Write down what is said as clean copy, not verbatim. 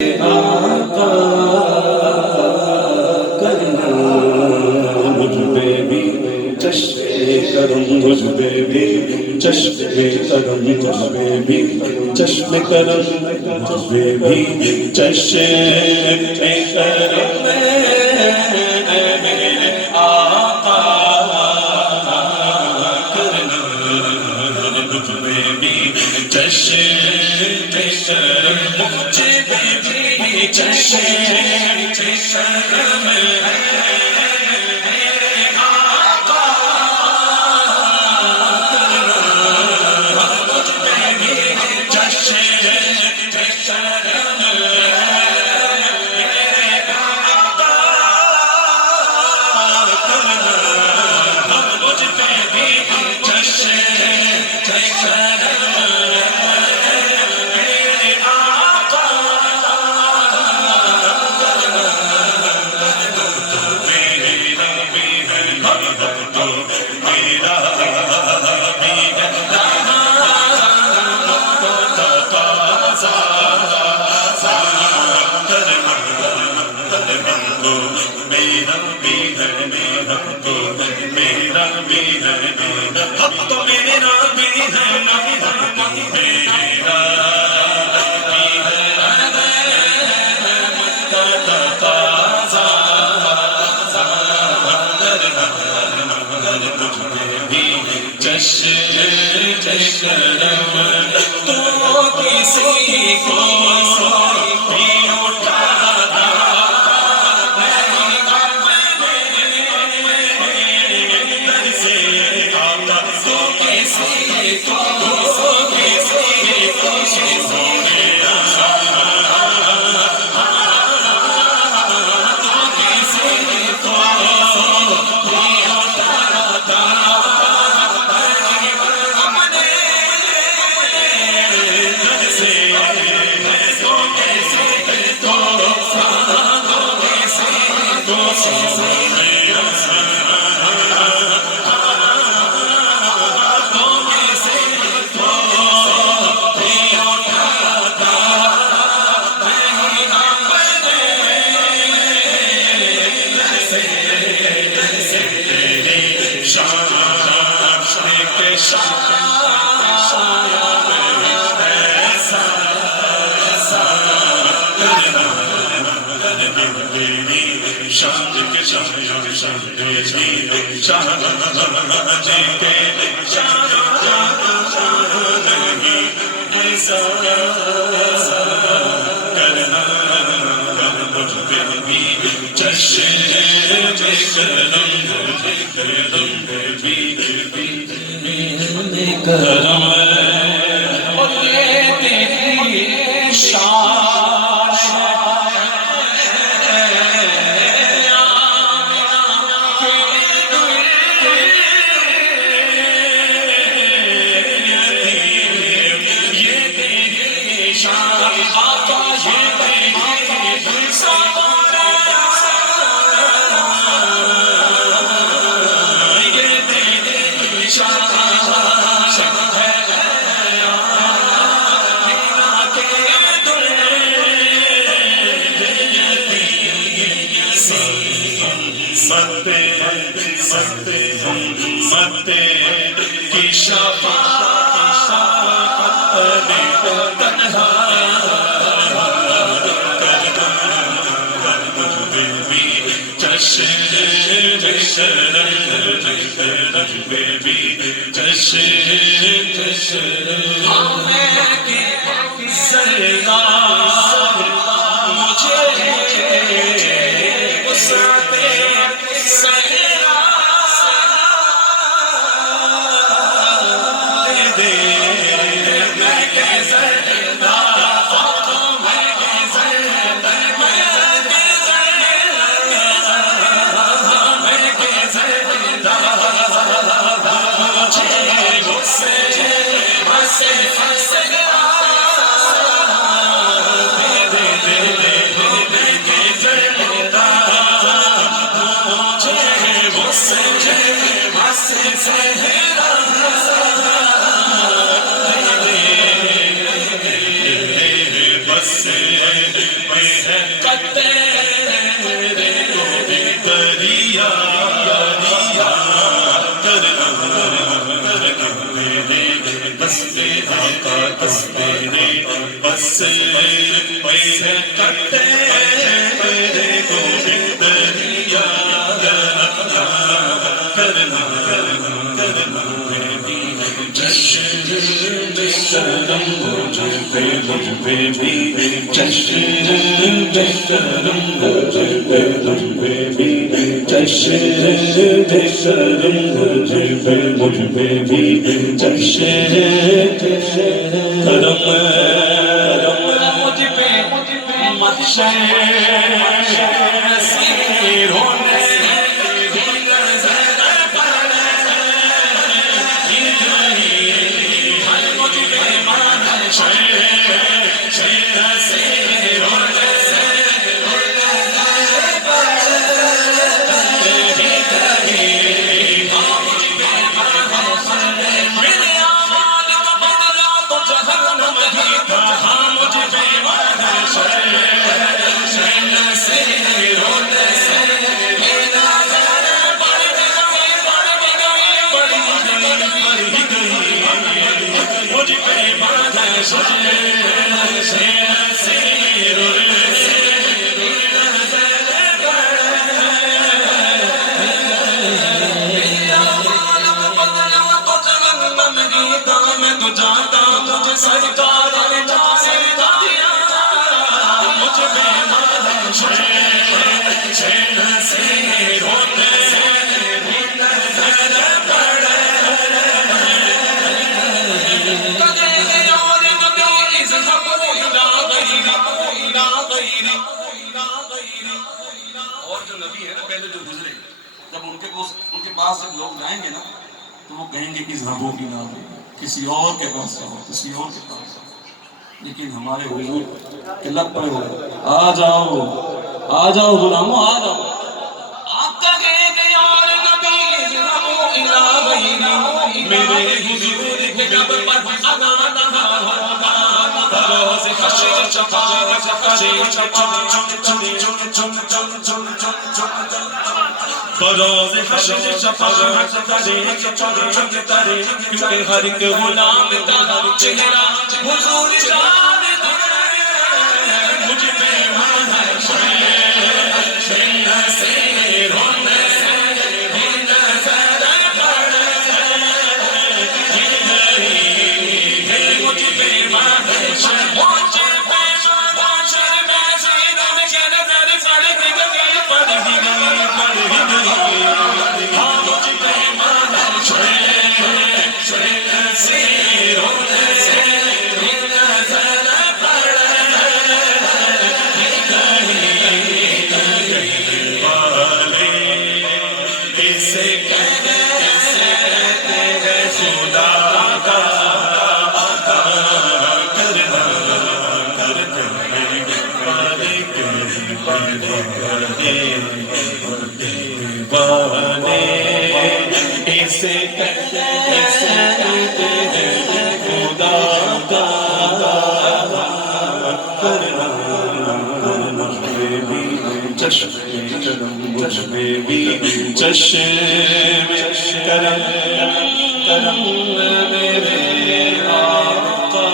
آقا کرنا مجھ پہ بھی چشم کرم، مجھ پہ بھی چشم کرم، مجھ پہ بھی چشم کرم، مجھ پہ بھی چشم کرم آقا کرنا مجھ پہ بھی چشم کرم، مجھ پہ بھی چشم کرم تو کسی کو بھی اٹھاتا سے آتا، تو کسی کو کرم اور یہ تیری شان کی شفاعت تنہا سے ہے قطرے کو بھی دریا کرنا میرے بس میرا کا بس میرے بس میں ہے قطرے کو بھی دریا کرنا جشن بے کرم مجھ پہ بھی جشن بے کرم مجھ پہ بھی جشن بے کرم مجھ پہ بھی جشن کرم مجھ پہ مت شیر ہونے میں تو جاتا مجھے سرکار نے جائے دیا مجھ پہ شین سے رونے نظر پڑے کدے اور نبی اس خبر لا غیری اور جو نبی ہے نا پہلے جو گزرے جب ان کے پاس جب لوگ جائیں گے نا تو وہ کہیں گے کہ اذهبوا بنا کسی اور کے پاس جاؤ کسی اور کے پاس جاؤ لیکن ہمارے حضور کے لب پر ہو آ جاؤ غلاموں آ جاؤ آپ کہیں گے اور نبی اذهبوا الى غیری میرے حضور کے لب پر اذان ہوگا روز حشر شفاعت بروز حشر شفاعت کرے کیونکہ ہر ایک غلام کا چہرہ حضور جانتا ہے مجھ پہ مانا شین سے رونے نظر پڑے مجھ پہ مانا چشم کرم میرے آقا